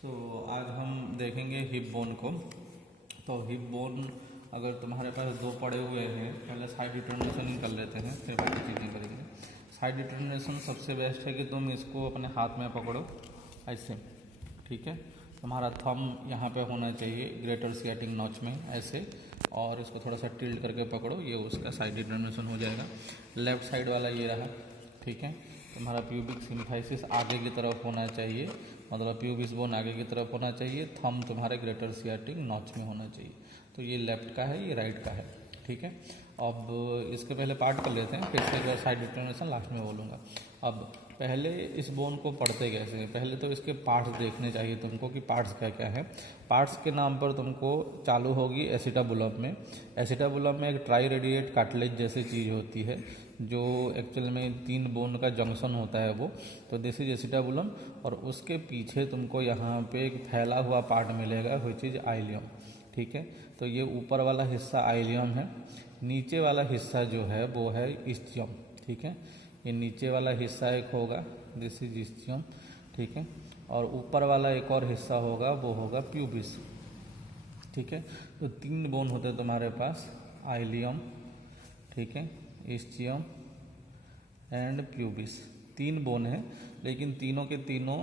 आज हम देखेंगे हिप बोन को। तो हिप बोन अगर तुम्हारे पास दो पड़े हुए हैं, पहले साइड डिटर्मिनेशन कर लेते हैं, फिर बाकी चीज़ें करेंगे। साइड डिटर्मिनेशन सबसे बेस्ट है कि तुम इसको अपने हाथ में पकड़ो ऐसे, ठीक है। तुम्हारा थंब यहाँ पे होना चाहिए ग्रेटर सियाटिक नॉच में ऐसे, और इसको थोड़ा सा टिल्ट करके पकड़ो, ये उसका साइड डिटर्मिनेशन हो जाएगा। लेफ्ट साइड वाला ये रहा, ठीक है। तुम्हारा प्यूबिक सिम्फाइसिस आगे की तरफ होना चाहिए, मतलब प्यूबिस बोन आगे की तरफ होना चाहिए, थंब तुम्हारे ग्रेटर सियाटिक नॉच में होना चाहिए। तो ये लेफ्ट का है, ये राइट का है, ठीक है। अब इसके पहले पार्ट कर लेते हैं, फिर से साइड डिटर्मिनेशन लास्ट में बोलूँगा। अब पहले इस बोन को पढ़ते कैसे हैं, पहले तो इसके पार्ट्स देखने चाहिए तुमको कि पार्ट्स क्या क्या है। पार्ट्स के नाम पर तुमको चालू होगी एसिटाबुलम में। एसिटाबुलम में एक ट्राई रेडिएट कार्टिलेज जैसी चीज़ होती है, जो एक्चुअल में तीन बोन का जंक्शन होता है वो। तो दिस इज एसिटाबुलम, और उसके पीछे तुमको यहाँ पे एक फैला हुआ पार्ट मिलेगा विच इज आइलियम, ठीक है। तो ये ऊपर वाला हिस्सा आइलियम है, नीचे वाला हिस्सा जो है वो है इस्चियम, ठीक है। ये नीचे वाला हिस्सा एक होगा, दिस इज इस्चियम, ठीक है। और ऊपर वाला एक और हिस्सा होगा, वो होगा प्यूबिस, ठीक है। तो तीन बोन होते हैं तुम्हारे पास, आइलियम, ठीक है, इस्चियम एंड प्यूबिस। तीन बोन है, लेकिन तीनों के तीनों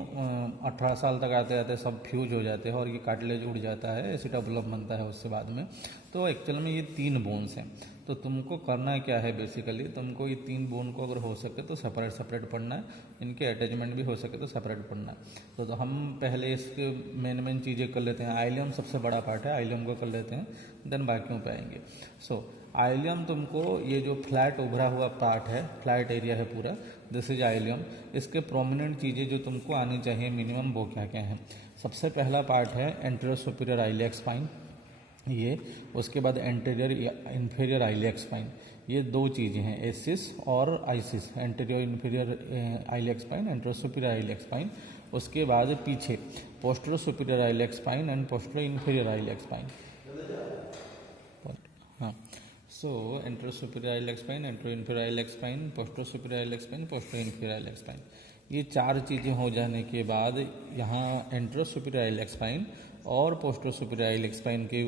18 साल तक आते आते सब फ्यूज हो जाते हैं और ये कार्टिलेज उड़ जाता है, एसिटाबुलम बनता है उससे बाद में। तो एक्चुअल में ये तीन बोन्स हैं। तो तुमको करना क्या है बेसिकली, तुमको ये तीन बोन को अगर हो सके तो सेपरेट सेपरेट पढ़ना है, इनके अटैचमेंट भी हो सके तो सेपरेट पढ़ना है। तो हम पहले इसके मेन चीज़ें कर लेते हैं। आइलियम सबसे बड़ा पार्ट है, आइलियम को कर लेते हैं, देन बाकियों पे आएंगे। आइलियम तुमको ये जो फ्लैट उभरा हुआ पार्ट है, फ्लैट एरिया है पूरा, दिस इज आइलियम। इसके प्रोमिनेंट चीज़ें जो तुमको आनी चाहिए मिनिमम, वो क्या क्या है। सबसे पहला पार्ट है एंटेरियर सुपीरियर आइलियक स्पाइन, ये। उसके बाद एंटेरियर इन्फीरियर आइलियक स्पाइन, ये दो चीज़ें हैं, एसिस और AIIS, anterior inferior iliac spine, anterior superior iliac spine. उसके बाद पीछे posterior superior iliac spine and posterior inferior iliac spine. हाँ, anterior superior iliac spine, anterior inferior iliac spine, posterior superior iliac spine, posterior inferior iliac spine. ये चार चीज़ें हो जाने के बाद यहाँ एंटेरियर सुपीरियर आइलियक स्पाइन और पोस्टीरियर सुपीरियर आइलियक स्पाइन के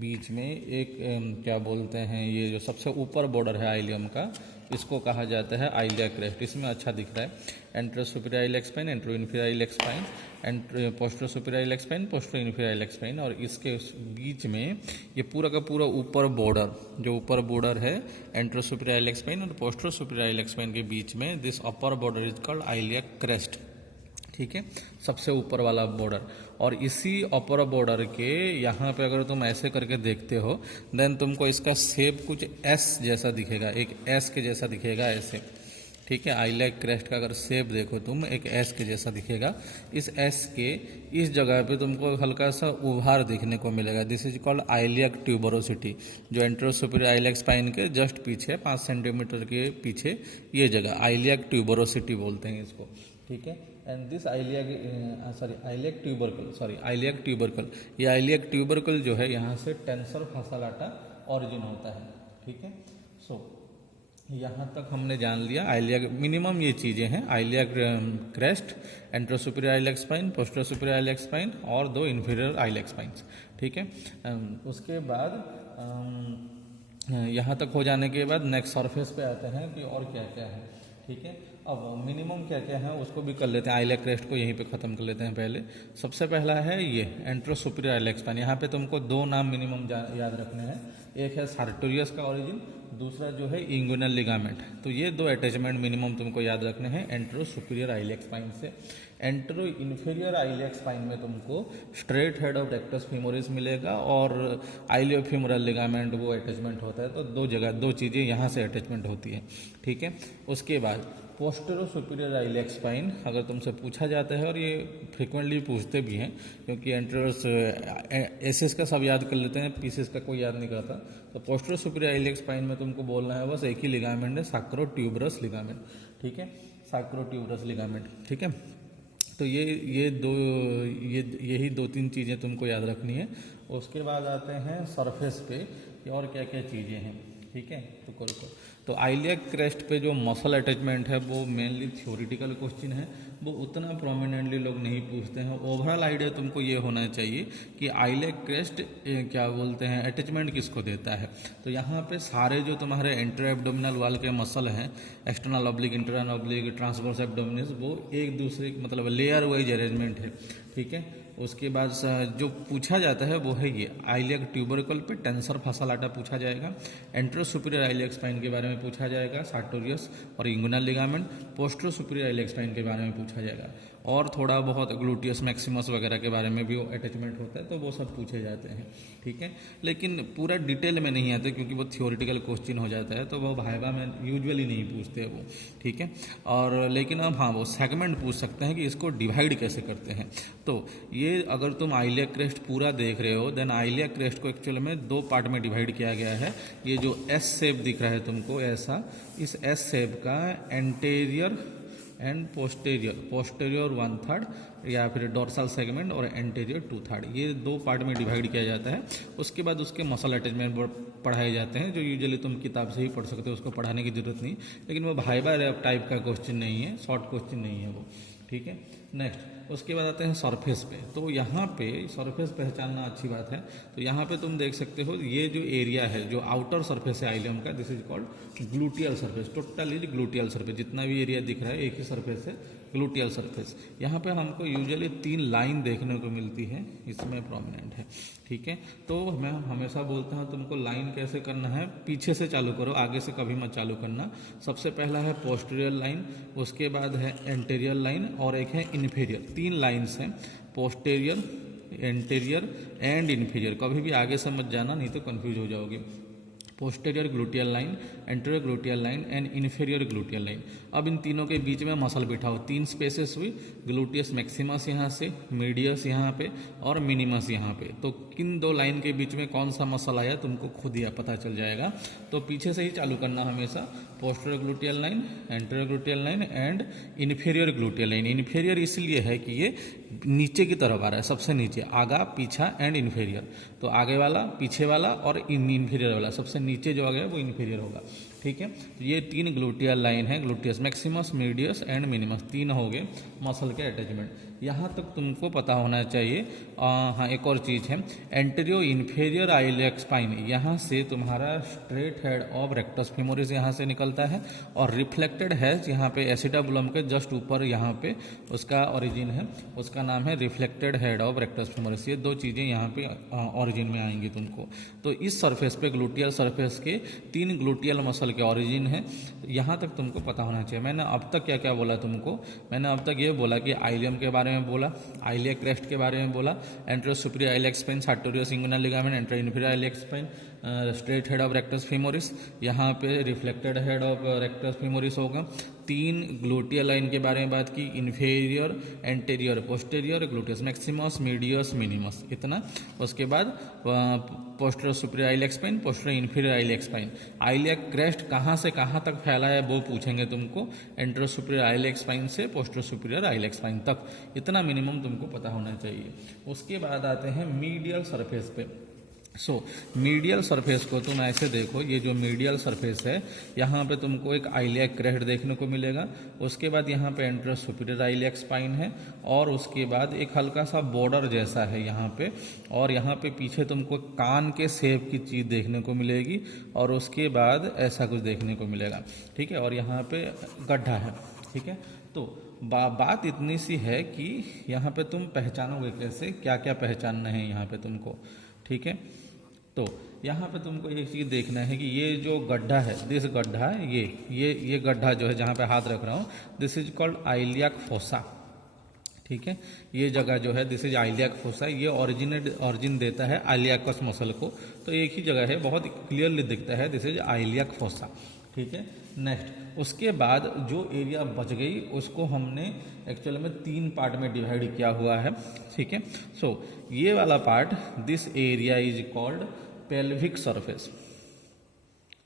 बीच में एक क्या बोलते हैं, ये जो सबसे ऊपर बॉर्डर है आइलियम का, इसको कहा जाता है आइलियक क्रेस्ट। इसमें अच्छा दिख रहा है, anterior superior iliac spine, anterior inferior iliac spine and posterior superior iliac spine, posterior inferior iliac spine. और इसके बीच में ये पूरा का पूरा ऊपर बॉर्डर, जो ऊपर बॉर्डर है एंटेरियर सुपीरियर आइलियक स्पाइन और पोस्टीरियर सुपीरियर आइलियक स्पाइन के बीच में, this upper border is called iliac crest, ठीक है, सबसे ऊपर वाला बॉर्डर। और इसी अपर बॉर्डर के यहाँ पे अगर तुम ऐसे करके देखते हो, देन तुमको इसका शेप कुछ एस जैसा दिखेगा, एक एस के जैसा दिखेगा ऐसे, ठीक है। आइलियक क्रेस्ट का अगर शेप देखो तुम, एक एस के जैसा दिखेगा। इस एस के इस जगह पे तुमको हल्का सा उभार देखने को मिलेगा, this is called iliac tuberosity, जो एंटेरियर सुपीरियर आइलियक स्पाइन के जस्ट पीछे 5 सेंटीमीटर के पीछे ये जगह आइलियक ट्यूबरोसिटी बोलते हैं इसको, ठीक है। एंड दिस आइलियक ट्यूबरकल, ये आइलियक ट्यूबरकल जो है यहाँ से टेंसर फासालाटा ओरिजिन होता है, ठीक है। यहाँ तक हमने जान लिया आइलियक, मिनिमम ये चीज़ें हैं, iliac crest, anterior superior iliac spine, posterior superior iliac spine और दो इन्फीरियर आइलियक स्पाइंस, ठीक है। उसके बाद यहाँ तक हो जाने के बाद नेक्स्ट सरफेस पे आते हैं कि और क्या क्या है, ठीक है। अब मिनिमम क्या क्या है उसको भी कर लेते हैं, आइलियक क्रेस्ट को यहीं पे ख़त्म कर लेते हैं पहले। सबसे पहला है ये एंटेरियर सुपीरियर आइलियक स्पाइन। यहाँ पे तुमको दो नाम मिनिमम याद रखने हैं, एक है सार्टोरियस का ओरिजिन, दूसरा जो है इंगुइनल लिगामेंट। तो ये दो अटैचमेंट मिनिमम तुमको याद रखने हैं एंटेरियर सुपीरियर आइलियक स्पाइन से। एंटेरियर इन्फीरियर आइलियक स्पाइन में तुमको straight head of rectus femoris मिलेगा और आइलियोफीमोरल लिगामेंट वो अटैचमेंट होता है। तो दो जगह दो चीज़ें यहाँ से अटैचमेंट होती है, ठीक है। उसके बाद पोस्टीरियर सुपीरियर आइलियक स्पाइन अगर तुमसे पूछा जाता है, और ये फ्रिक्वेंटली पूछते भी हैं क्योंकि एंटेरियर एसिस का सब याद कर लेते हैं, पीसेस का कोई याद नहीं करता। तो पोस्टीरियर सुपीरियर आइलियक स्पाइन में तुमको बोलना है बस एक ही लिगामेंट है, सैक्रोट्यूबरस लिगामेंट, ठीक है, सैक्रोट्यूबरस लिगामेंट, ठीक है। तो यही दो तीन चीज़ें तुमको याद रखनी है। उसके बाद आते हैं सरफेस पे कि और क्या क्या चीज़ें हैं, ठीक है। तो आइलियक क्रेस्ट पे जो मसल अटैचमेंट है वो मेनली थ्योरेटिकल क्वेश्चन है, वो उतना प्रोमिनेंटली लोग नहीं पूछते हैं। ओवरऑल आइडिया तुमको ये होना चाहिए कि आइलैक क्रेस्ट क्या बोलते हैं, अटैचमेंट किसको देता है। तो यहाँ पे सारे जो तुम्हारे एंटर एब्डोमिनल वाल के मसल हैं, external oblique, internal oblique, transverse abdominis, वो एक दूसरे मतलब लेयर वाइज अरेंजमेंट है, ठीक है। उसके बाद जो पूछा जाता है वो है ये आइलियक ट्यूबरकल पे टेंसर फसालाटा पूछा जाएगा, एंट्रो सुपीरियर आइलियक स्पाइन के बारे में पूछा जाएगा, सार्टोरियस और inguinal ligament, postero superior iliac spine के बारे में पूछा जाएगा, और थोड़ा बहुत ग्लूटियस मैक्सिमस वगैरह के बारे में भी वो अटैचमेंट होता है, तो वो सब पूछे जाते हैं, ठीक है। लेकिन पूरा डिटेल में नहीं आते क्योंकि वो थियोरिटिकल क्वेश्चन हो जाता है, तो वो वाइवा में यूजुअली नहीं पूछते वो, ठीक है। और लेकिन अब हाँ, वो सेगमेंट पूछ सकते हैं कि इसको डिवाइड कैसे करते हैं। तो ये अगर तुम आइलियक क्रेस्ट पूरा देख रहे हो, देन आइलियक क्रेस्ट को एक्चुअल में दो पार्ट में डिवाइड किया गया है। ये जो एस शेप दिख रहा है तुमको ऐसा, इस एस शेप का एंटेरियर एंड पोस्टेरियर 1/3 या फिर डोर्सल सेगमेंट और एंटेरियर 2/3, ये दो पार्ट में डिवाइड किया जाता है। उसके बाद उसके मसल अटैचमेंट पढ़ाए जाते हैं, जो यूजुअली तुम किताब से ही पढ़ सकते हो, उसको पढ़ाने की जरूरत नहीं, लेकिन वो वाइवा टाइप का क्वेश्चन नहीं है, शॉर्ट क्वेश्चन नहीं है वो, ठीक है। नेक्स्ट उसके बाद आते हैं सरफेस पे। तो यहाँ पे सरफेस पहचानना अच्छी बात है। तो यहाँ पे तुम देख सकते हो ये जो एरिया है, जो आउटर सरफेस है आइलियम का, this is called gluteal surface. Total is gluteal surface, जितना भी एरिया दिख रहा है एक ही सरफेस है, ग्लूटियल सरफेस। यहाँ पे हमको यूजुअली 3 लाइन देखने को मिलती है, इसमें प्रोमिनेंट है, ठीक है। तो मैं हमेशा बोलता हूँ तुमको लाइन कैसे करना है, पीछे से चालू करो, आगे से कभी मत चालू करना। सबसे पहला है पोस्टीरियर लाइन, उसके बाद है एंटीरियर लाइन और एक है इन्फीरियर। 3 लाइन्स हैं, पोस्टीरियर, एंटीरियर एंड इन्फीरियर। कभी भी आगे से मत जाना, नहीं तो कंफ्यूज हो जाओगे। Posterior gluteal line, anterior gluteal line and inferior gluteal line. अब इन तीनों के बीच में मसल बिठाओ, 3 स्पेसेस हुई, ग्लूटियस मैक्सिमस यहाँ से, मीडियस यहाँ पे और मिनिमस यहाँ पे। तो किन 2 लाइन के बीच में कौन सा मसल आया तुमको खुद ही पता चल जाएगा। तो पीछे से ही चालू करना हमेशा, posterior gluteal line, anterior gluteal line and inferior gluteal line. Inferior इसलिए है कि ये नीचे की तरफ आ रहा है, सबसे नीचे, आगा पीछा एंड इन्फीरियर। तो आगे वाला, पीछे वाला और इन्फीरियर वाला, सबसे नीचे जो आ गया वो इन्फीरियर होगा, ठीक है। ये 3 ग्लूटियल लाइन है, gluteus maximus, medius and minimus, 3 हो गए मसल के अटैचमेंट। यहाँ तक तुमको पता होना चाहिए। हाँ, एक और चीज़ है, एंटीरियो इन्फीरियर आइलियक स्पाइन, यहाँ से तुम्हारा straight head of rectus femoris यहाँ से निकलता है, और रिफ्लेक्टेड है यहाँ पे एसिटाबुलम के जस्ट ऊपर, यहाँ पे उसका ओरिजिन है, उसका नाम है reflected head of rectus femoris. ये 2 चीज़ें यहाँ पे ओरिजिन में आएंगी तुमको। तो इस सरफेस पे, ग्लूटियल सरफेस के 3 ग्लूटियल मसल के ओरिजिन है, यहाँ तक तुमको पता होना चाहिए। मैंने अब तक क्या क्या बोला तुमको, मैंने अब तक ये बोला कि आइलियम के बारे में बोला, आइलियक क्रेस्ट के बारे में बोला, antero superior iliac spine, sartorius inguinal ligament, antero inferior iliac spine, straight head of rectus femoris, यहाँ पे reflected head of rectus femoris होगा। 3 ग्लूटियल लाइन के बारे में बात की, inferior, anterior, posterior, gluteus maximus, medius, minimus, इतना। उसके बाद posterior superior iliac spine, posterior inferior iliac spine. Iliac crest कहाँ से कहाँ तक फैला है वो पूछेंगे तुमको, एंट्रो सुपीरियर आइलियक स्पाइन से पोस्टीरियर सुपीरियर आइलियक स्पाइन तक, इतना मिनिमम तुमको पता होना चाहिए। उसके बाद आते हैं मीडियल सरफेस पे। मीडियल सरफेस को तुम ऐसे देखो, ये जो मीडियल सरफेस है, यहाँ पे तुमको एक आइलियक क्रेस्ट देखने को मिलेगा। उसके बाद यहाँ पे एंट्रो सुपीरियर आइलियक स्पाइन है, और उसके बाद एक हल्का सा बॉर्डर जैसा है यहाँ पे, और यहाँ पे पीछे तुमको कान के शेप की चीज़ देखने को मिलेगी, और उसके बाद ऐसा कुछ देखने को मिलेगा, ठीक है। और यहाँ पे गड्ढा है, ठीक है। तो बात इतनी सी है कि यहाँ पे तुम पहचानोगे कैसे, क्या क्या पहचानना है यहाँ पे तुमको, ठीक है। तो यहाँ पे तुमको एक चीज़ देखना है कि ये जो गड्ढा है, दिस गड्ढा, ये गड्ढा जो है जहाँ पे हाथ रख रहा हूँ, this is called iliac fossa, ठीक है। ये जगह जो है, दिस इज आइलियक फोसा, ये ऑरिजिन देता है आइलियकस मसल को। तो एक ही जगह है, बहुत क्लियरली दिखता है, दिस इज आइलियक फोसा, ठीक है। नेक्स्ट, उसके बाद जो एरिया बच गई उसको हमने एक्चुअल में 3 पार्ट में डिवाइड किया हुआ है, ठीक है। ये वाला part, this area is called pelvic surface,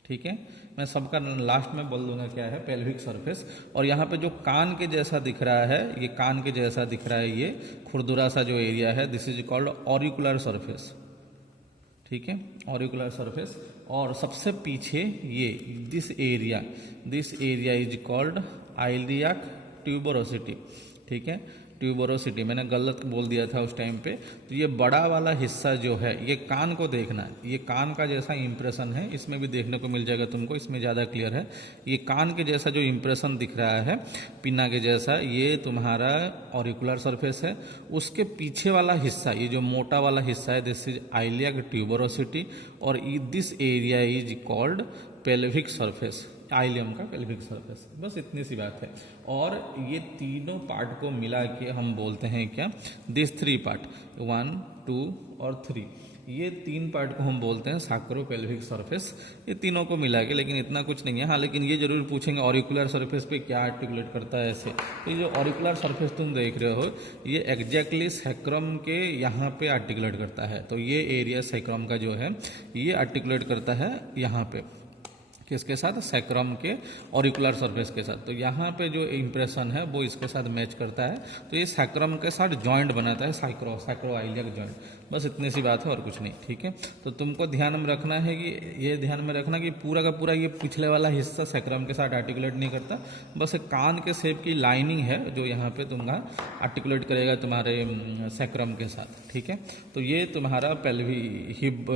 ठीक है। मैं सबका लास्ट में बोल दूंगा क्या है पेल्विक सरफेस। और यहाँ पे जो कान के जैसा दिख रहा है, ये कान के जैसा दिख रहा है, ये खुरदुरा सा जो एरिया है, this is called auricular surface, ठीक है, ऑरिकुलर सरफेस। और सबसे पीछे ये this area is called iliac tuberosity, ठीक है, ट्यूबरोसिटी, मैंने गलत बोल दिया था उस टाइम पे। तो ये बड़ा वाला हिस्सा जो है, ये कान को देखना, ये कान का जैसा इंप्रेशन है, इसमें भी देखने को मिल जाएगा तुमको, इसमें ज़्यादा क्लियर है। ये कान के जैसा जो इंप्रेशन दिख रहा है पिन्ना के जैसा, ये तुम्हारा ऑरिकुलर सरफेस है। उसके पीछे वाला हिस्सा, ये जो मोटा वाला हिस्सा है, दिस इज आइलियक ट्यूबरोसिटी, और this area is called pelvic surface, ileum का पेल्विक सरफेस। बस इतनी सी बात है। और ये तीनों पार्ट को मिला के हम बोलते हैं क्या, दिस थ्री पार्ट, 1, 2 और 3, ये तीन पार्ट को हम बोलते हैं सैक्रोपेल्विक सरफेस। ये तीनों को मिला के, लेकिन इतना कुछ नहीं है। हाँ, लेकिन ये जरूर पूछेंगे ऑरिकुलर सरफेस पे क्या आर्टिकुलेट करता है ऐसे। तो ये जो ऑरिकुलर सरफेस तुम देख रहे हो, ये एग्जैक्टली सैक्रम के यहाँ पे आर्टिकुलेट करता है। तो ये एरिया सैक्रम का जो है, ये आर्टिकुलेट करता है यहाँ पे, किसके साथ, सैक्रम के ऑरिकुलर सरफेस के साथ। तो यहाँ पे जो इंप्रेशन है वो इसके साथ मैच करता है, तो ये सैक्रम के साथ जॉइंट बनाता है, सैक्रोआइलियक जॉइंट। बस इतनी सी बात है और कुछ नहीं, ठीक है। तो तुमको ध्यान में रखना है कि ये ध्यान में रखना कि पूरा का पूरा ये पिछले वाला हिस्सा सैक्रम के साथ आर्टिकुलेट नहीं करता, बस कान के शेप की लाइनिंग है जो यहाँ पे तुम्हारा आर्टिकुलेट करेगा तुम्हारे सैक्रम के साथ, ठीक है। तो ये तुम्हारा हिप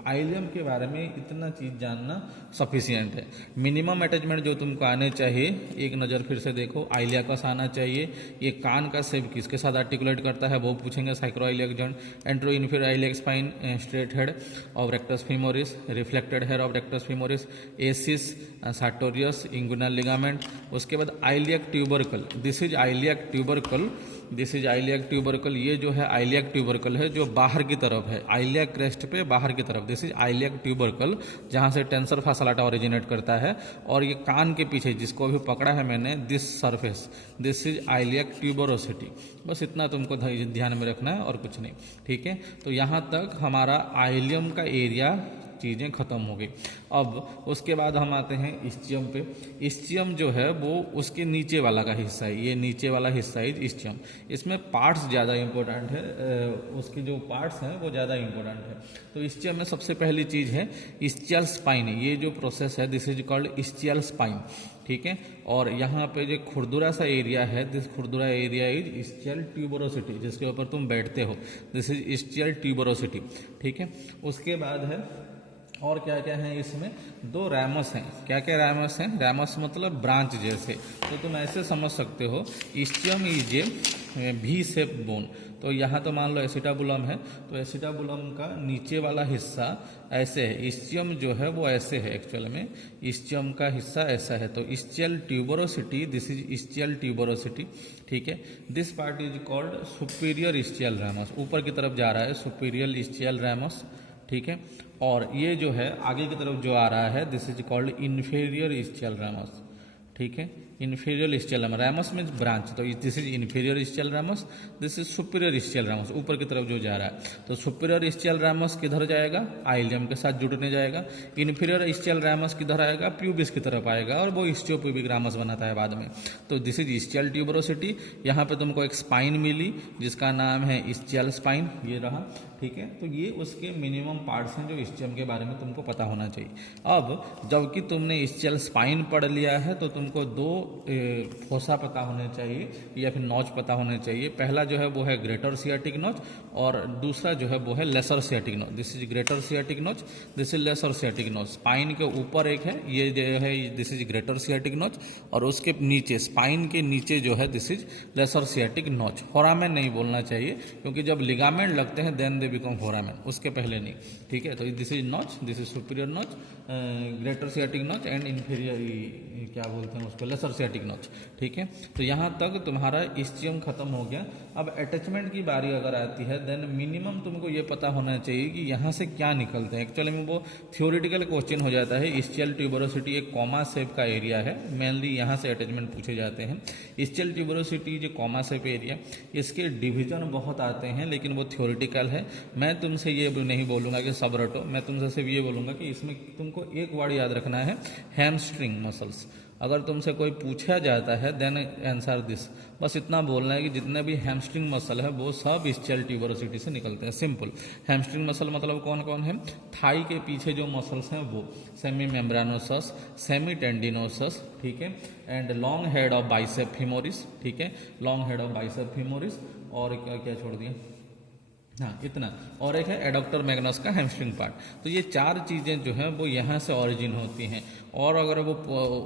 आइलियम के बारे में इतना चीज जानना सफिशियंट है। मिनिमम अटैचमेंट जो तुमको आने चाहिए, एक नज़र फिर से देखो, आइलियाकस आना चाहिए। ये कान का शेप किसके साथ आर्टिकुलेट करता है वो पूछेंगे, sacroiliac joint. Antero inferior iliac spine, straight head of rectus femoris, reflected hair of rectus femoris, ASIS, sartorius, inguinal ligament. उसके बाद iliac tubercle, this is iliac tubercle, this is iliac tubercle. ये जो है iliac tubercle है जो बाहर की तरफ है, आइलियक क्रेस्ट पे बाहर की तरफ, दिस इज आइलियक ट्यूबरकल, जहां से टेंसर फासलाटा ओरिजिनेट करता है। और ये कान के पीछे जिसको अभी पकड़ा है मैंने, this surface, this is iliac tuberosity. बस इतना तुमको ध्यान में रखना है और कुछ नहीं, ठीक है। तो यहाँ तक हमारा आइलियम का एरिया चीज़ें खत्म हो गई। अब उसके बाद हम आते हैं इस्चियम पे। इस्चियम जो है वो उसके नीचे वाला का हिस्सा है, ये नीचे वाला हिस्सा है इस्चियम। इसमें पार्ट्स ज़्यादा इंपॉर्टेंट है, उसके जो पार्ट्स हैं वो ज़्यादा इंपॉर्टेंट है। तो इस्चियम में सबसे पहली चीज़ है इस्चियल स्पाइन। ये जो प्रोसेस है, this is called ischial spine, ठीक है। और यहाँ पे जो खुरदुरा सा एरिया है, दिस खुरदुरा एरिया इज इस्चियल ट्यूबरोसिटी, जिसके ऊपर तुम बैठते हो, दिस इज इस्चियल ट्यूबरोसिटी, ठीक है। उसके बाद है और क्या क्या है इसमें, दो रैमस हैं। क्या क्या रैमस हैं, रैमस मतलब ब्रांच जैसे। तो तुम ऐसे समझ सकते हो, इस्चियम इज ए भी शेप बोन। तो यहाँ तो मान लो एसिटाबुलम है, तो एसिटाबुलम का नीचे वाला हिस्सा ऐसे है, इस्चियम जो है वो ऐसे है, एक्चुअल में इस्चियम का हिस्सा ऐसा है। तो ischial tuberosity, this is ischial tuberosity, ठीक है। This part is called superior ischial ramus, ऊपर की तरफ जा रहा है सुपीरियर इस्चियल रैमस, ठीक है। और ये जो है आगे की तरफ जो आ रहा है, this is called inferior ischial ramus, ठीक है। इन्फीरियर इस्चियल रैमस में ब्रांच, तो this is inferior ischial ramus, this is superior ischial ramus, ऊपर की तरफ जो जा रहा है। तो सुपीरियर इस्चियल रैमस किधर जाएगा, आइलियम के साथ जुड़ने जाएगा। इन्फीरियर इस्चियल रैमस किधर आएगा, प्यूबिस की तरफ आएगा, और वो इस्टियोप्यूबिक रैमस बनाता है बाद में। तो दिस इज इस्चियल ट्यूबरोसिटी। यहाँ पे तुमको एक स्पाइन मिली जिसका नाम है इस्चियल स्पाइन, ये रहा, ठीक है। तो ये उसके मिनिमम पार्ट्स हैं जो इस्चियम के बारे में तुमको पता होना चाहिए। अब जबकि तुमने इस्चियल स्पाइन पढ़ लिया है, तो तुमको दो फोसा पता होने चाहिए या फिर नॉच पता होने चाहिए। पहला जो है वो है ग्रेटर सियाटिक नॉच, और दूसरा जो है वो है lesser sciatic notch. This is greater sciatic notch, this is lesser sciatic notch. Spine के ऊपर एक है, ये जो है this is greater sciatic notch, और उसके नीचे स्पाइन के नीचे जो है this is lesser sciatic notch. Foramen नहीं बोलना चाहिए, क्योंकि जब लिगामेंट लगते हैं देन दे बिकम फोरामेन, उसके पहले नहीं, ठीक है। तो this is notch, this is superior notch, greater sciatic notch and inferior क्या बोलते हैं उसको, लेसर सियाटिक नॉच, ठीक है। तो यहाँ तक तुम्हारा इस्चियम खत्म हो गया। अब अटैचमेंट की बारी अगर आती है, देन मिनिमम तुमको ये पता होना चाहिए कि यहाँ से क्या निकलते हैं। एक्चुअली में वो थ्योरेटिकल क्वेश्चन हो जाता है। इस्चियल ट्यूबरोसिटी एक कॉमा शेप का एरिया है, मेनली यहाँ से अटैचमेंट पूछे जाते हैं। इस्चियल ट्यूबरोसिटी जो कॉमा शेप एरिया, इसके डिवीजन बहुत आते हैं, लेकिन वो थ्योरेटिकल है। मैं तुमसे ये नहीं बोलूँगा कि सब रटो, मैं तुमसे सिर्फ ये बोलूँगा कि इसमें तुमको एक वर्ड याद रखना है, हैमस्ट्रिंग मसल्स। अगर तुमसे कोई पूछा जाता है देन आंसर दिस, बस इतना बोलना है कि जितने भी हैमस्ट्रिंग मसल है वो सब ischial tuberosity से निकलते हैं। सिंपल। हैमस्ट्रिंग मसल मतलब कौन कौन है? थाई के पीछे जो मसल्स हैं वो सेमी मेम्ब्रानोसस, सेमी टेंडिनोसस, ठीक है, and long head of bicep femoris, ठीक है, long head of bicep femoris, और क्या क्या छोड़ दिया, हाँ इतना, और एक है एडक्टर मैग्नस का हैमस्ट्रिंग पार्ट। तो ये चार चीज़ें जो हैं वो यहाँ से ऑरिजिन होती हैं। और अगर वो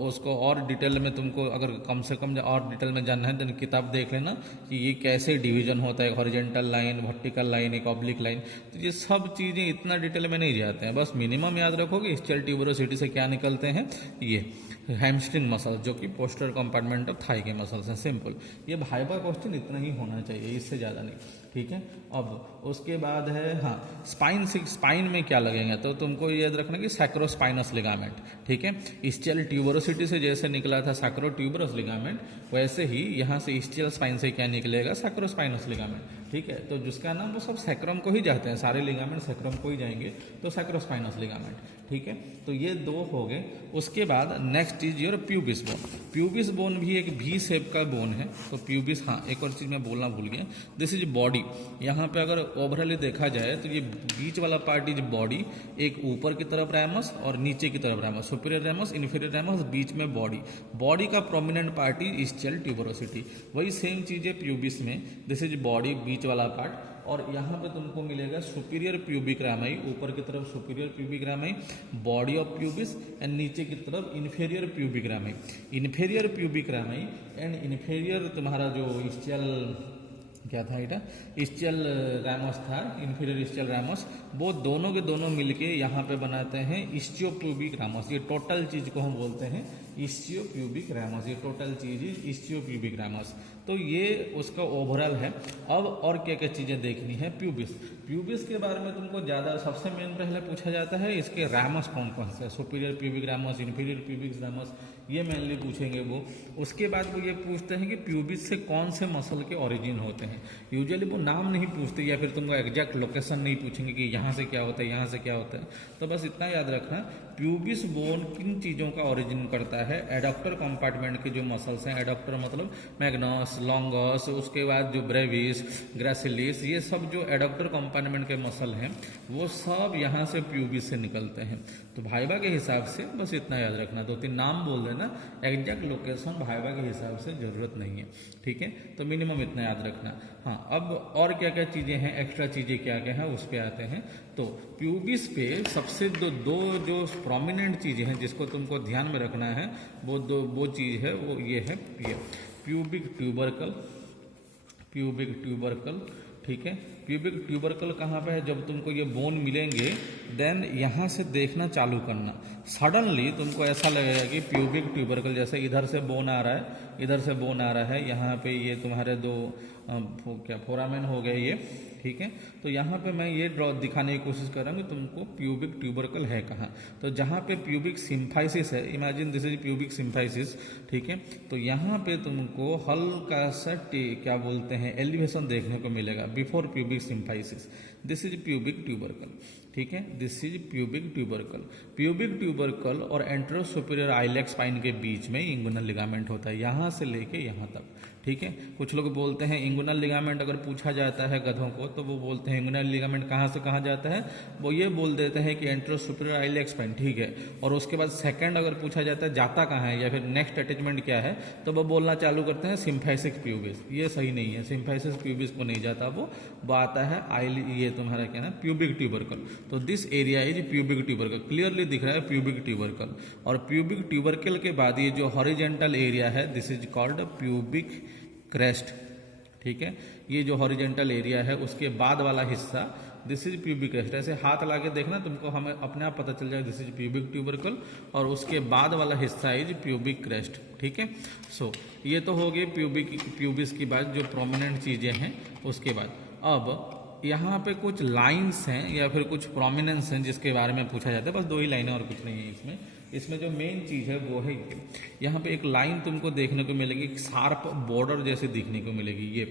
उसको और डिटेल में तुमको अगर कम से कम और डिटेल में जानना है तो किताब देख लेना कि ये कैसे डिवीजन होता है, हॉरिजेंटल लाइन, वर्टिकल लाइन, एक ऑब्लिक लाइन। तो ये सब चीज़ें इतना डिटेल में नहीं जाते हैं, बस मिनिमम याद रखो कि ischial tuberosity से क्या निकलते हैं, ये हैमस्ट्रिंग मसल जो कि पोस्टर कंपार्टमेंट ऑफ थाई के मसल्स हैं। सिंपल। ये भाइबा क्वेश्चन इतना ही होना चाहिए, इससे ज़्यादा नहीं, ठीक है। अब उसके बाद है हाँ स्पाइन से, स्पाइन में क्या लगेगा तो तुमको याद रखना कि सैक्रोस्पाइनस लिगामेंट, ठीक है। ischial tuberosity से जैसे निकला था सैक्रोट्यूबरस लिगामेंट, वैसे ही यहाँ से ischial स्पाइन से क्या निकलेगा, सैक्रोस्पाइनस लिगामेंट, ठीक है। तो जिसका नाम वो सब सैक्रम को ही जाते हैं, सारे लिगामेंट सैक्रम को ही जाएंगे, तो सैक्रोस्पाइनस लिगामेंट, ठीक है। तो ये दो हो गए। उसके बाद next is your pubis bone. Pubis bone भी एक भी शेप का बोन है। तो प्यूबिस, हाँ एक और चीज़ मैं बोलना भूल गया, दिस इज बॉडी। यहाँ पे अगर ओवरऑली देखा जाए तो ये बीच वाला पार्ट इज बॉडी, एक ऊपर की तरफ रैमस और नीचे की तरफ ramus, superior ramus, inferior ramus, बीच में बॉडी। बॉडी का prominent part is ischial tuberosity। वही सेम चीज़ है प्यूबिस में, दिस इज बॉडी, बीच वाला पार्ट, और यहाँ पे तुमको मिलेगा सुपीरियर प्यूबिक रामाई, ऊपर की तरफ superior pubic Ramai, body of pubis, and नीचे की तरफ inferior pubic Ramai. Inferior pubic Ramai and inferior तुम्हारा जो ischial क्या था इटा, ischial रैमस था, इन्फीरियर ischial रैमस, वो दोनों के दोनों मिलके यहाँ पे बनाते हैं इस्चियोप्यूबिक रैमस। ये टोटल चीज को हम बोलते हैं इस्चियोप्यूबिक रैमस, ये टोटल चीज इस्चियोप्यूबिक रैमस। तो ये उसका ओवरऑल है। अब और क्या क्या चीजें देखनी है प्यूबिस। प्यूबिस के बारे में तुमको ज्यादा सबसे मेन पहले पूछा जाता है इसके रैमस कौन कौन से, superior pubic ramus, inferior pubic ramus, ये मेनली पूछेंगे वो। उसके बाद वो ये पूछते हैं कि प्यूबिस से कौन से मसल के ओरिजिन होते हैं। यूजुअली वो नाम नहीं पूछते या फिर तुमको एग्जैक्ट लोकेशन नहीं पूछेंगे कि यहाँ से क्या होता है, यहाँ से क्या होता है। तो बस इतना याद रखना, प्यूबिस बोन किन चीज़ों का ओरिजिन करता है, एडक्टर कंपार्टमेंट के जो मसल्स हैं, एडक्टर मतलब मैग्नस, लॉन्गस, उसके बाद जो ब्रेविस, ग्रेसिलिस, ये सब जो एडक्टर कंपार्टमेंट के मसल हैं वो सब यहाँ से प्यूबिस से निकलते हैं। तो भाइबा के हिसाब से बस इतना याद रखना, दो तीन नाम बोल देना, एग्जैक्ट लोकेशन भाइबा के हिसाब से जरूरत नहीं है, ठीक है। तो मिनिमम इतना याद रखना। हाँ अब और क्या क्या चीज़ें हैं, एक्स्ट्रा चीज़ें क्या क्या हैं उस पर आते हैं। तो प्यूबिस पे सबसे दो जो प्रोमिनेंट चीज़ें हैं जिसको तुमको ध्यान में रखना है, वो चीज़ है वो ये है प्यूबिक ट्यूबरकल, प्यूबिक ट्यूबरकल, ठीक है। प्यूबिक ट्यूबरकल कहाँ पे है, जब तुमको ये बोन मिलेंगे देन यहाँ से देखना चालू करना, सडनली तुमको ऐसा लगेगा कि प्यूबिक ट्यूबरकल जैसे इधर से बोन आ रहा है, इधर से बोन आ रहा है, यहाँ पे ये तुम्हारे दो क्या फोरामेन हो गए ये, ठीक है। तो यहाँ पे मैं ये ड्रॉ दिखाने की कोशिश कर रहा हूँ कि तुमको प्यूबिक ट्यूबरकल है कहाँ। तो जहाँ पे प्यूबिक सिम्फाइसिस है, imagine this is pubic symphysis, ठीक है। तो यहाँ पे तुमको हल्का सा क्या बोलते हैं एलिवेशन देखने को मिलेगा before pubic symphysis, this is pubic tubercle, ठीक है। This is pubic tubercle. Pubic tubercle और एंटेरो सुपीरियर आइलेक्स स्पाइन के बीच में इंगुनल लिगामेंट होता है, यहाँ से लेके यहाँ तक, ठीक है। कुछ लोग बोलते हैं इंगुनल लिगामेंट, अगर पूछा जाता है गधों को तो वो बोलते हैं इंगुनल लिगामेंट कहाँ से कहाँ जाता है, वो ये बोल देते हैं कि एंटेरो सुपीरियर आइलेक्स स्पाइन, ठीक है। और उसके बाद सेकंड अगर पूछा जाता है जाता कहाँ है या फिर नेक्स्ट अटैचमेंट क्या है, तो वो बोलना चालू करते हैं सिम्फाइसिस प्यूबिस। ये सही नहीं है, सिम्फाइसिस प्यूबिस को नहीं जाता, वो आता है ये तुम्हारा क्या है प्यूबिक ट्यूबरकल। तो this area is pubic tubercle, clearly दिख रहा है प्यूबिक ट्यूबरकल। और प्यूबिक ट्यूबरकल के बाद ये जो हॉरिजेंटल एरिया है this is called pubic crest, ठीक है। ये जो हॉरिजेंटल एरिया है उसके बाद वाला हिस्सा दिस इज प्यूबिक क्रेस्ट। ऐसे हाथ लाके देखना तुमको, हमें अपने आप पता चल जाएगा दिस इज प्यूबिक ट्यूबरकल, और उसके बाद वाला हिस्सा इज प्यूबिक क्रेस्ट, ठीक है। सो ये तो हो गए प्यूबिस की बात, जो प्रोमिनेंट चीजें हैं। उसके बाद अब यहाँ पे कुछ लाइन्स हैं या फिर कुछ प्रोमिनेंस हैं जिसके बारे में पूछा जाता है, बस दो ही लाइनें और कुछ नहीं है इसमें। इसमें जो मेन चीज़ है वो है यहाँ पे एक लाइन तुमको देखने को मिलेगी, एक शार्प बॉर्डर जैसे दिखने को मिलेगी ये,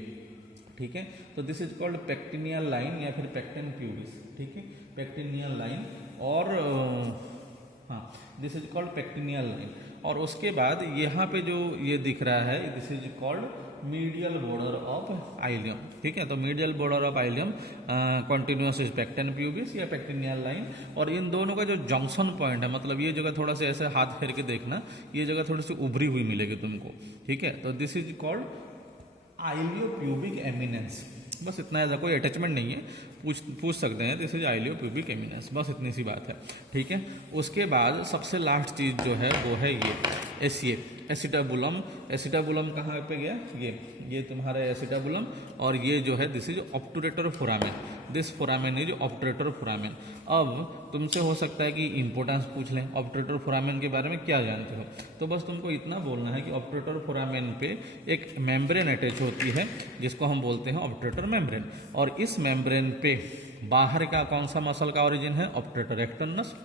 ठीक है। तो दिस इज कॉल्ड पेक्टिनियल लाइन या फिर पेक्टिन प्यूबिस, ठीक है, पेक्टिनियल लाइन। और हाँ दिस इज कॉल्ड पेक्टिनियल लाइन। और उसके बाद यहाँ पे जो ये दिख रहा है, this is called medial border of ilium. ठीक है, तो medial border of ilium continuous is pecten pubis या पेक्टिनियल लाइन, और इन दोनों का जो जंक्शन पॉइंट है, मतलब ये जगह थोड़ा सा ऐसे हाथ फेर के देखना, ये जगह थोड़ी सी उभरी हुई मिलेगी तुमको। ठीक है, तो दिस इज कॉल्ड आइलियोप्यूबिक एमिनेंस। बस इतना, ऐसा कोई अटैचमेंट नहीं है, पूछ सकते हैं दिस इज आइलियोप्यूबिक एमिनेंस, बस इतनी सी बात है। ठीक है, उसके बाद सबसे लास्ट चीज जो है वो है ये एसिटाबुलम। एसिटाबुलम कहाँ पे गया, ये तुम्हारा एसिटाबुलम, और ये जो है this is obturator foramen, this foramen is obturator foramen. अब तुमसे हो सकता है कि इंपोर्टेंस पूछ लें, ऑब्टुरेटर फोरामेन के बारे में क्या जानते हो, तो बस तुमको इतना बोलना है कि ऑब्टुरेटर फोरामेन पे एक मेम्ब्रेन अटैच होती है जिसको हम बोलते हैं ऑब्टुरेटर मेम्ब्रेन, और इस मेम्ब्रेन पे बाहर का कौन सा मसल का ओरिजिन है, ऑब्टुरेटर एक्सटर्नस,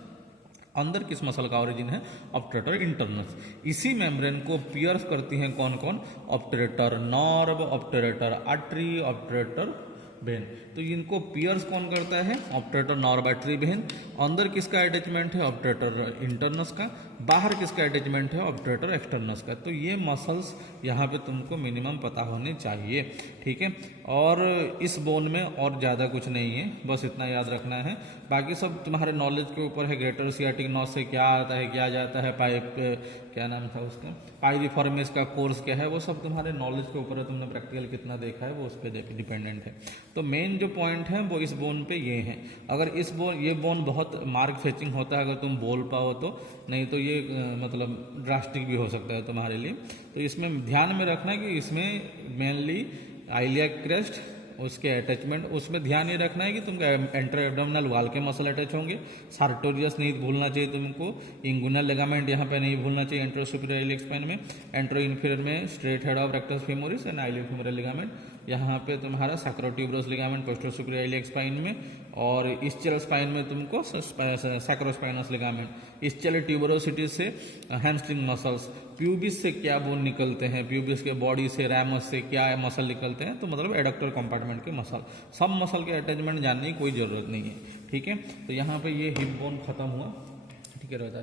अंदर किस मसल का ओरिजिन है, ऑब्टुरेटर इंटरनस। इसी मेम्ब्रेन को पियर्स करती हैं कौन कौन, obturator nerve, obturator artery, obturator when. तो इनको पियर्स कौन करता है, ऑब्टुरेटर नर्व आर्टरी वेन। अंदर किसका अटैचमेंट है, ऑब्टुरेटर इंटरनस का, बाहर किसका अटैचमेंट है, ऑब्टुरेटर एक्सटर्नस का। तो ये मसल्स यहाँ पे तुमको मिनिमम पता होने चाहिए। ठीक है, और इस बोन में और ज़्यादा कुछ नहीं है, बस इतना याद रखना है, बाकी सब तुम्हारे नॉलेज के ऊपर है। ग्रेटर सियाटिक नॉच से क्या आता है, क्या जाता है, पाइप क्या नाम था उसका, पाइरिफॉर्मिस का कोर्स क्या है, वो सब तुम्हारे नॉलेज के ऊपर है, तुमने प्रैक्टिकल कितना देखा है वो उस पर डिपेंडेंट है। तो मेन जो पॉइंट है वो इस बोन पे ये है। अगर इस बोन, ये बोन बहुत मार्क फेचिंग होता है अगर तुम बोल पाओ तो, नहीं तो ये मतलब ड्रास्टिक भी हो सकता है तुम्हारे लिए। तो इसमें ध्यान में रखना कि इसमें मेनली आइलियाक क्रेस्ट, उसके अटैचमेंट, उसमें ध्यान ये रखना है कि तुमको एंट्रो एब्डोमिनल वाल के मसल अटैच होंगे, सार्टोरियस नहीं भूलना चाहिए तुमको, इंगुइनल लिगामेंट यहाँ पे नहीं भूलना चाहिए एंट्रो सुपीरियर इलियक स्पाइन में, एंट्रो इन्फीरियर में straight head of rectus femoris and iliofemoral ligament, यहाँ पे तुम्हारा sacrotuberous ligament posterior superior iliac spine में, और इस्चियल स्पाइन में तुमको सैक्रोस्पाइनस लिगामेंट, इस्चियल ट्यूबरोसिटी से हैमस्ट्रिंग मसल्स, प्यूबिस से क्या बोन निकलते हैं, प्यूबिस के बॉडी से रैमस से क्या मसल निकलते हैं, तो मतलब एडक्टर कंपार्टमेंट के मसल, सब मसल के अटैचमेंट जानने की कोई ज़रूरत नहीं है। ठीक है, तो यहाँ पे ये हिप बोन खत्म हुआ। ठीक है रहता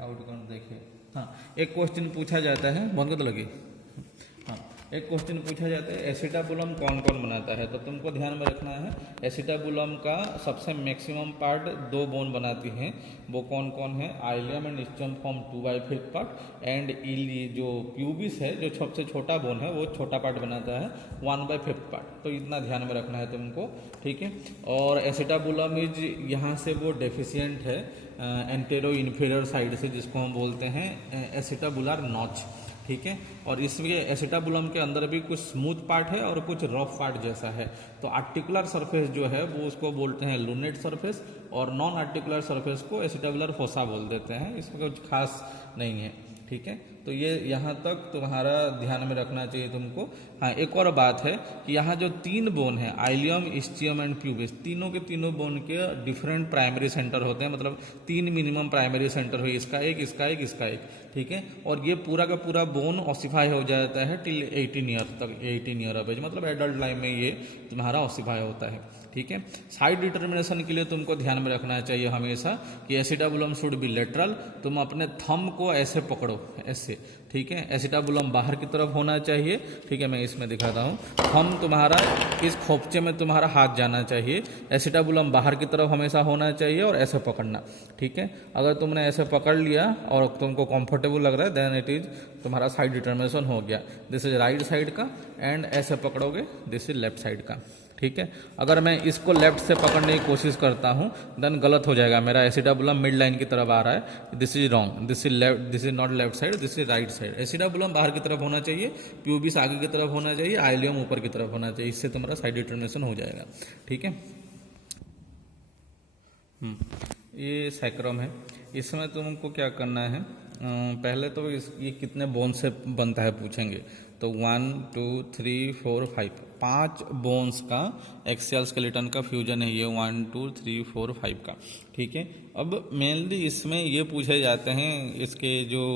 आउट काउंट देखिए। हाँ, एक क्वेश्चन पूछा जाता है, बहुत को लगी, हाँ एक क्वेश्चन पूछा जाता है एसिटाबुलम कौन कौन बनाता है, तो तुमको ध्यान में रखना है एसिटाबुलम का सबसे मैक्सिमम पार्ट दो बोन बनाती हैं, वो कौन कौन है, ilium and ischium form 2/5 part, and इली जो प्यूबिस है जो सबसे छोटा बोन है वो छोटा पार्ट बनाता है 1/5 पार्ट। तो इतना ध्यान में रखना है तुमको। ठीक है, और एसिटाबुलम इज यहाँ से वो डेफिशिएंट है एंटेरो इन्फीरियर साइड से, जिसको हम बोलते हैं एसिटाबुलर नॉच। ठीक है, और इसमें एसिटाबुलम के अंदर भी कुछ स्मूथ पार्ट है और कुछ रफ पार्ट जैसा है। तो आर्टिकुलर सरफेस जो है वो उसको बोलते हैं लूनेट सरफेस, और नॉन आर्टिकुलर सरफेस को एसिटाबुलर फोसा बोल देते हैं, इसमें कुछ खास नहीं है। ठीक है, तो ये यहाँ तक तुम्हारा ध्यान में रखना चाहिए तुमको। हाँ, एक और बात है कि यहाँ जो तीन बोन है आइलियम, इस्चियम एंड प्यूबिस, तीनों के तीनों बोन के डिफरेंट प्राइमरी सेंटर होते हैं, मतलब 3 मिनिमम प्राइमरी सेंटर हुई, इसका एक, इसका एक, इसका एक। ठीक है, और ये पूरा का पूरा बोन ऑसिफाई हो जाता है टिल 18 ईयर तक, 18 ईयर ऑफ एज, मतलब एडल्ट लाइफ में ये तुम्हारा ऑसिफाई होता है। ठीक है, साइड डिटर्मिनेशन के लिए तुमको ध्यान में रखना चाहिए हमेशा कि एसिटाबुलम शुड बी लेटरल, तुम अपने थंब को ऐसे पकड़ो, ऐसे। ठीक है, एसिटाबुलम बाहर की तरफ होना चाहिए। ठीक है, मैं इसमें दिखाता हूँ, थंब तुम्हारा इस खोपचे में तुम्हारा हाथ जाना चाहिए, एसिटाबुलम बाहर की तरफ हमेशा होना चाहिए और ऐसे पकड़ना। ठीक है, अगर तुमने ऐसे पकड़ लिया और तुमको कंफर्टेबल लग रहा है देन इट इज तुम्हारा साइड डिटर्मिनेशन हो गया। दिस इज राइट साइड का, एंड ऐसे पकड़ोगे दिस इज लेफ्ट साइड का। ठीक है, अगर मैं इसको लेफ्ट से पकड़ने की कोशिश करता हूं देन गलत हो जाएगा, मेरा एसिटाबुलम मिड लाइन की तरफ आ रहा है, this is wrong, this is left, this is not left side, this is right side. Acetabulum बाहर की तरफ होना चाहिए, प्यूबिस आगे की तरफ होना चाहिए, आइलियम ऊपर की तरफ होना चाहिए, इससे तुम्हारा साइड डिटर्मिनेशन हो जाएगा। ठीक है, ये सैक्रम है, इसमें तुमको क्या करना है, पहले तो ये कितने बोन से बनता है पूछेंगे, तो 1 2 3 4 5 5 बोन्स का एक्सियल स्केलेटन का फ्यूजन है ये, 1 2 3 4 5 का। ठीक है, अब मेनली इसमें ये पूछे जाते हैं इसके जो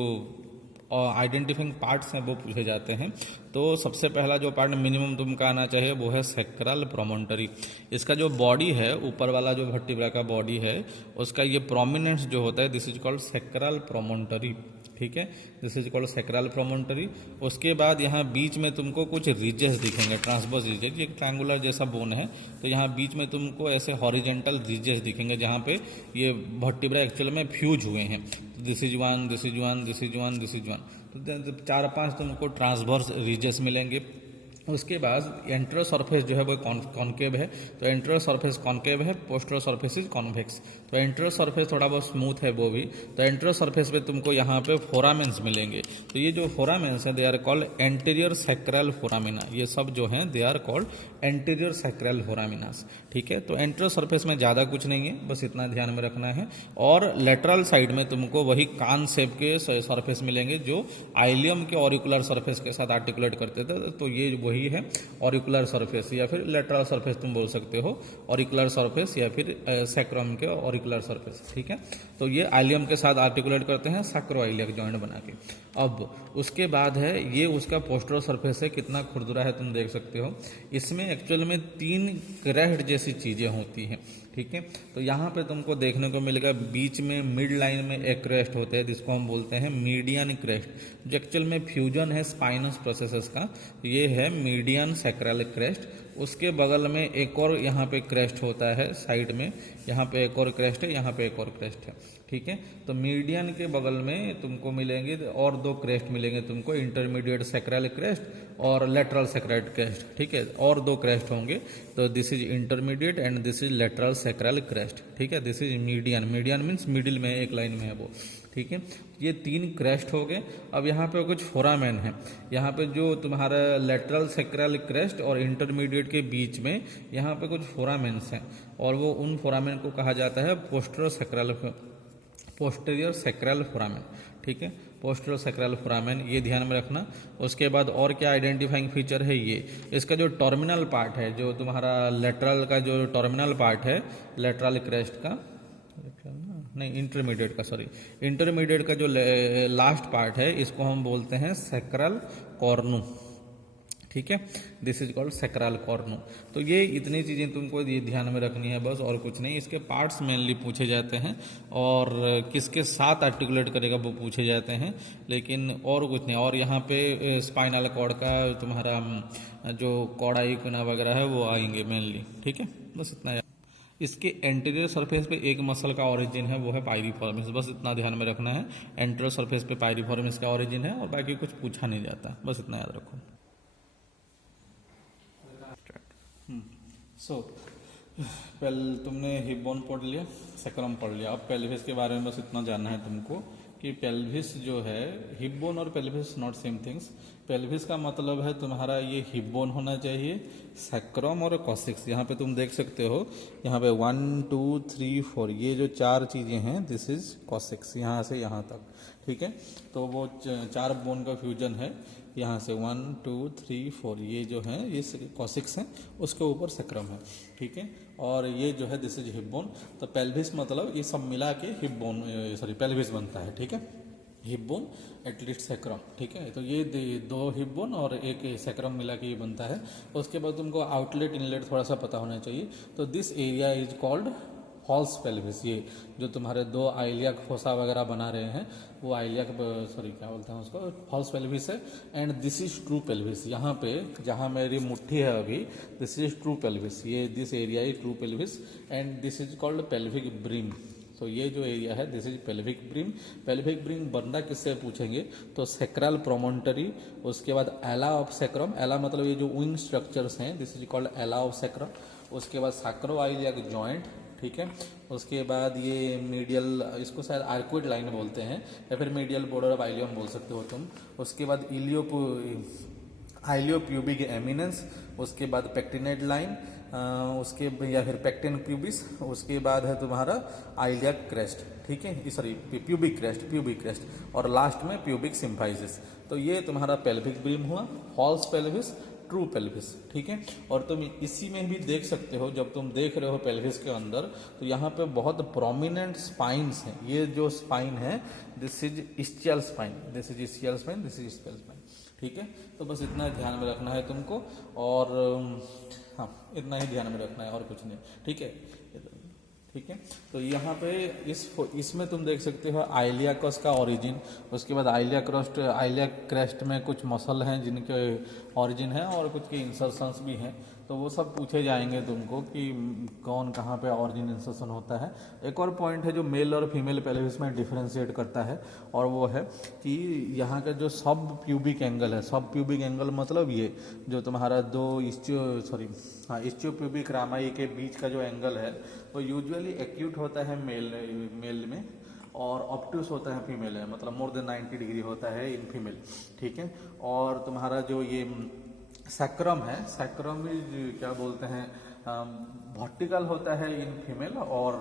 आइडेंटिफाइंग पार्ट्स हैं वो पूछे जाते हैं। तो सबसे पहला जो पार्ट मिनिमम तुमका आना चाहिए वो है सैक्रल प्रोमोन्टरी। इसका जो बॉडी है, ऊपर वाला जो वर्टिब्रा का बॉडी है, उसका ये प्रोमिनेंस जो होता है, दिस इज कॉल्ड सैक्रल प्रोमोन्टरी। ठीक है, दिस इज कॉल्ड सैक्रल प्रोमोन्टरी। उसके बाद यहाँ बीच में तुमको कुछ रिजेस दिखेंगे, ट्रांसवर्स रिजेस, ये ट्रायंगुलर जैसा बोन है, तो यहाँ बीच में तुमको ऐसे हॉरिजेंटल रिजेस दिखेंगे जहाँ पे ये वर्टिब्रा एक्चुअल में फ्यूज हुए हैं। This is one, this is one, this is one, this is one, तो 4-5 तुमको ट्रांसवर्स रिजेस मिलेंगे। उसके बाद एंट्रो सरफेस जो है वो कॉन्केव है, तो एंट्रो सरफेस कॉन्केव है, पोस्टरो सरफेस इज कॉन्वेक्स। तो एंट्रो सरफेस थोड़ा बहुत स्मूथ है वो भी। तो एंट्रो सरफेस पे तुमको यहाँ पे फोरामेंस मिलेंगे। तो ये जो फोरामेंस है they are called anterior sacral foramina. ये सब जो हैं they are called anterior sacral foraminas. ठीक है, तो एंट्रो सरफेस में ज़्यादा कुछ नहीं है, बस इतना ध्यान में रखना है। और लेटरल साइड में तुमको वही कान शेप के सरफेस मिलेंगे जो आइलियम के ऑरिकुलर सरफेस के साथ आर्टिकुलेट करते थे। तो ये वही है ऑरिकुलर सरफेस, या फिर लेटरल सरफेस तुम बोल सकते हो, ऑरिकुलर सरफेस या फिर सैक्रम के ऑरिकुलर सरफेस। ठीक है, तो ये आइलियम के साथ आर्टिकुलेट करते हैं सैक्रोइलियक जॉइंट बना के। अब उसके बाद है ये उसका पोस्टरो सरफेस है, कितना खुरदुरा है तुम देख सकते हो। इसमें एक्चुअल में 3 क्रेस्ट जैसी चीजें होती हैं। ठीक है, तो यहाँ पे तुमको देखने को मिलेगा बीच में मिड लाइन में एक क्रेस्ट होता है जिसको हम बोलते हैं मीडियन क्रेस्ट, जो एक्चुअल में फ्यूजन है स्पाइनस प्रोसेसेस का। ये है मीडियन सैक्रल क्रेस्ट। उसके बगल में एक और यहाँ पे क्रेस्ट होता है साइड में, यहाँ पे एक और क्रेस्ट है, यहाँ पे एक और क्रेस्ट है। ठीक है, तो मीडियन के बगल में तुमको मिलेंगे और 2 क्रेस्ट मिलेंगे तुमको, इंटरमीडिएट सैक्रल क्रेस्ट और लेटरल सैक्रल क्रेस्ट। ठीक है, और 2 क्रेस्ट होंगे, तो this is intermediate and this is lateral sacral crest. ठीक है, this is median, median means middle में एक लाइन में है वो। ठीक है, ये 3 क्रेस्ट हो गए। अब यहाँ पे कुछ फोरामेन है, यहाँ पे जो तुम्हारा लेटरल सैक्रल क्रेस्ट और इंटरमीडिएट के बीच में यहाँ पे कुछ फोरामेन्स हैं, और वो उन फोरामेन को कहा जाता है पोस्टीरियर सैक्रल फोरामेन। ठीक है, पोस्टीरियर सैक्रल फोरामेन, ये ध्यान में रखना। उसके बाद और क्या आइडेंटिफाइंग फीचर है, ये इसका जो टर्मिनल पार्ट है, जो तुम्हारा लेटरल का जो टर्मिनल पार्ट है लेटरल क्रेस्ट का, नहीं इंटरमीडिएट का, सॉरी इंटरमीडिएट का जो लास्ट पार्ट है, इसको हम बोलते हैं सैक्रल कॉर्नू। ठीक है, this is called sacral cornu. तो ये इतनी चीज़ें तुमको ये ध्यान में रखनी है, बस और कुछ नहीं। इसके पार्ट्स मेनली पूछे जाते हैं और किसके साथ आर्टिकुलेट करेगा वो पूछे जाते हैं, लेकिन और कुछ नहीं। और यहाँ पे स्पाइनल कॉर्ड का तुम्हारा जो कॉर्डाई कुना वगैरह है वो आएंगे मेनली। ठीक है, बस इतना। इसके एंटीरियर सरफेस पे एक मसल का ओरिजिन है, वो है पायरिफॉर्मिस। बस इतना ध्यान में रखना है, एंटीरियर सरफेस पे पायरिफॉर्मिस का ओरिजिन है और बाकी कुछ पूछा नहीं जाता, बस इतना याद रखो। पहले तुमने हिप बोन पढ़ लिया, सैक्रम पढ़ लिया। अब पेल्विस के बारे में बस इतना जानना है तुमको कि पेल्विस जो है, हिप बोन और pelvis not same things. Pelvis का मतलब है तुम्हारा ये हिप बोन होना चाहिए, सैक्रम और कॉक्सिक्स। यहाँ पे तुम देख सकते हो, यहाँ पे 1 2 3 4 ये जो 4 चीजें हैं, दिस इज कॉक्सिक्स, यहाँ से यहाँ तक। ठीक है, तो वो 4 बोन का फ्यूजन है, यहाँ से 1 2 3 4 ये जो है ये कॉक्सिक्स हैं, उसके ऊपर सैक्रम है। ठीक है, और ये जो है दिस इज हिप बोन। तो पेल्विस मतलब ये सब मिला के हिप बोन, सॉरी पेल्विस बनता है। ठीक है, हिप बोन एटलीस्ट सैक्रम। ठीक है, तो ये 2 हिप बोन और एक सैक्रम मिला के ये बनता है। उसके बाद तुमको आउटलेट इनलेट थोड़ा सा पता होना चाहिए। तो this area is called false pelvis. ये जो तुम्हारे 2 आइलियाक फोसा वगैरह बना रहे हैं वो आइलियाक, सॉरी क्या बोलते हैं उसको, फॉल्स पेल्विस है। And this is true pelvis. यहाँ पे जहाँ मेरी मुट्ठी है अभी, दिस इज ट्रू पेल्विस। ये this area is true pelvis and this is called pelvic brim. तो ये जो एरिया है this is pelvic brim. Pelvic brim बनना किससे पूछेंगे तो सैक्रल प्रोमोन्टरी, उसके बाद एला ऑफ सैक्रम। एला मतलब ये जो विंग स्ट्रक्चर्स हैं, दिस इज कॉल्ड एला ऑफ सैक्रम। उसके बाद सैक्रोइलियक जॉइंट। ठीक है, उसके बाद ये मीडियल, इसको शायद आर्कुएट लाइन बोलते हैं या फिर मीडियल बॉर्डर ऑफ आइलियम बोल सकते हो तुम। उसके बाद आइलियोप्यूबिक एमिनेंस, उसके बाद पेक्टिनेट लाइन, उसके या फिर पेक्टिन प्यूबिस, उसके बाद है तुम्हारा आइलियक क्रेस्ट। ठीक है, सॉरी प्यूबिक क्रेस्ट और लास्ट में प्यूबिक सिम्फाइसिस। तो ये तुम्हारा पेल्विक ब्रिम हुआ, फॉल्स पेल्विस, ट्रू पेल्विस, ठीक है। और तुम इसी में भी देख सकते हो, जब तुम देख रहे हो पेल्विस के अंदर, तो यहाँ पे बहुत प्रोमिनेंट स्पाइन्स हैं। ये जो स्पाइन है, this is ischial spine, this is ischial spine, this is ischial spine, ठीक है। तो बस इतना ध्यान में रखना है तुमको, और हाँ इतना ही ध्यान में रखना है और कुछ नहीं, ठीक है, ठीक है। तो यहाँ पे इसमें तुम देख सकते हो आइलियाकस का ओरिजिन, उसके बाद आइलिया क्रेस्ट में कुछ मसल हैं जिनके ओरिजिन है, और कुछ के इंसर्शंस भी हैं। तो वो सब पूछे जाएंगे तुमको कि कौन कहाँ पे ऑरिजिन इंसर्शन होता है। एक और पॉइंट है जो मेल और फीमेल पेल्विस में डिफरेंशिएट करता है, और वो है कि यहाँ का जो सब प्यूबिक एंगल है, सब प्यूबिक एंगल मतलब ये जो तुम्हारा दो इस्चियो प्यूबिक रामाई के बीच का जो एंगल है, वो यूजुअली एक्यूट होता है मेल में, और ऑप्टूस होता है फीमेल में, मतलब मोर देन 90 डिग्री होता है इन फीमेल, ठीक है। और तुम्हारा जो ये सैक्रम है, सैक्रम क्या बोलते हैं, वर्टिकल होता है इन फीमेल, और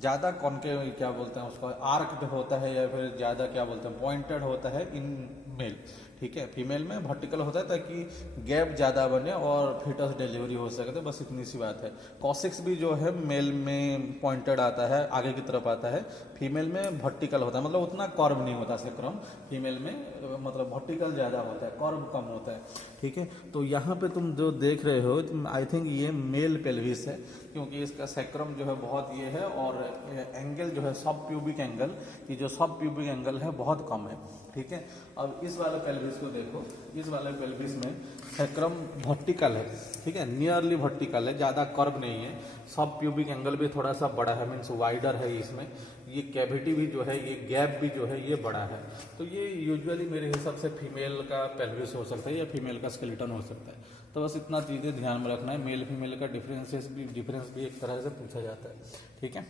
ज़्यादा कॉनकेव क्या बोलते हैं उसको, आर्क होता है, या फिर ज़्यादा क्या बोलते हैं पॉइंटेड होता है इन मेल, ठीक है। फीमेल में वर्टिकल होता है ताकि गैप ज़्यादा बने और फिटस डिलीवरी हो सके, तो बस इतनी सी बात है। कॉसिक्स भी जो है मेल में पॉइंटेड आता है, आगे की तरफ आता है, फीमेल में वर्टिकल होता है, मतलब उतना कर्व नहीं होता सेक्रम, फीमेल में मतलब वर्टिकल ज़्यादा होता है, कर्व कम होता है, ठीक है। तो यहाँ पे तुम जो देख रहे हो, आई थिंक ये मेल पेल्विस है, क्योंकि इसका सेक्रम जो है बहुत ये है, और एंगल जो है सब प्यूबिक एंगल, ये जो सब प्यूबिक एंगल है बहुत कम है, ठीक है। अब इस वाले पेल्विस को देखो, इस वाले पेल्विस में सेक्रम वर्टिकल है, ठीक है, नियरली वर्टिकल है, ज़्यादा कर्व नहीं है, सब प्यूबिक एंगल भी थोड़ा सा बड़ा है, मीन्स वाइडर है इसमें, ये कैविटी भी जो है, ये गैप भी जो है ये बड़ा है। तो ये यूजुअली मेरे हिसाब से फीमेल का पेल्विस हो सकता है, या फीमेल का स्केलेटन हो सकता है। तो बस इतना चीज़ें ध्यान में रखना है। मेल फीमेल का डिफरेंस भी एक तरह से पूछा जाता है, ठीक है।